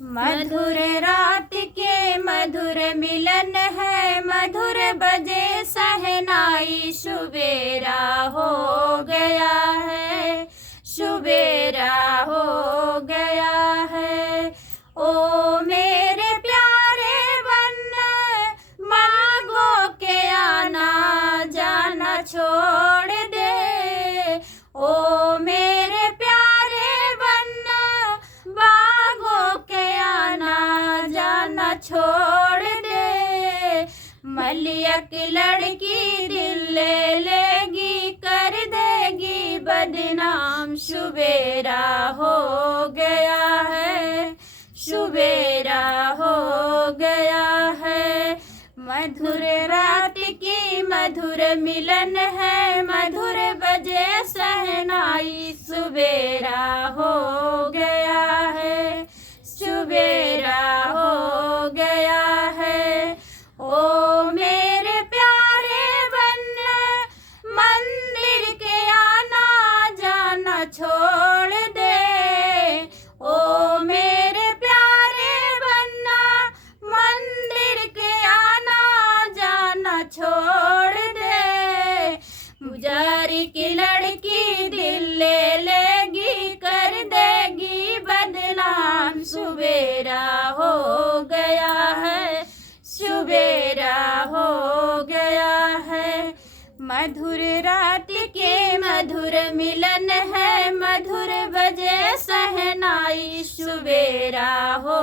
मधुर रात के मधुर मिलन है, मधुर बजे सहनाई, सुबेरा हो गया है, सुबेरा हो गया है। ओ मेरे प्यारे बन्ना, मांगो के आना जाना छोड़ दे। ओ मेरे प्यारे बन्ना, बागों के आना जाना छोड़ दे। मलिया की लड़की दिल ले लेगी, कर देगी बदनाम, सुबेरा हो गया है, सुबेरा हो गया है। मधुर रात की मधुर मिलन है, मधुर बजे सहनाई, सुबेरा हो गया है, सुबेरा हो गया है। ओ मेरे प्यारे बन्ना, मंदिर के आना जाना छोड़ दे। ओ मेरे प्यारे बन्ना, मंदिर के आना जाना छोड़ दे। पुजारी की लड़की दिल ले लेगी, कर देगी बदनाम, सुबेरा हो गया है, सुबेरा हो गया है। मधुर रात के मधुर मिलन है, मधुर बजे सहनाई, सुबेरा हो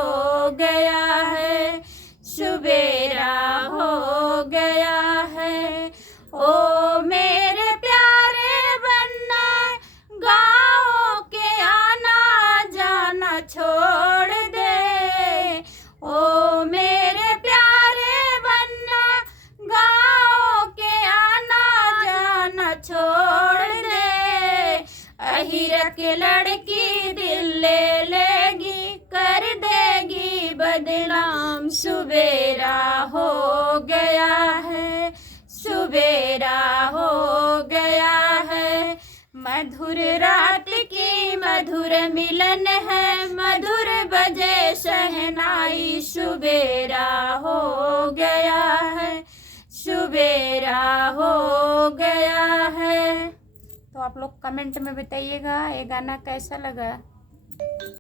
गया है, सुबेरा हो गया है। ओ मेरे प्यारे बन्ना, गाँव के आना जाना छोड़ दे। ओ मेरे प्यारे बन्ना, गाँव के आना जाना छोड़ दे। अहिरा के लड़की दिल ले लेगी, कर देगी बदनाम, सुबेरा हो गया है, सुबेरा हो गया है। मधुर रात की मधुर मिलन है, मधुर बजे सहनाई, सुबेरा हो गया है, सुबेरा हो गया है। तो आप लोग कमेंट में बताइएगा ये गाना कैसा लगा।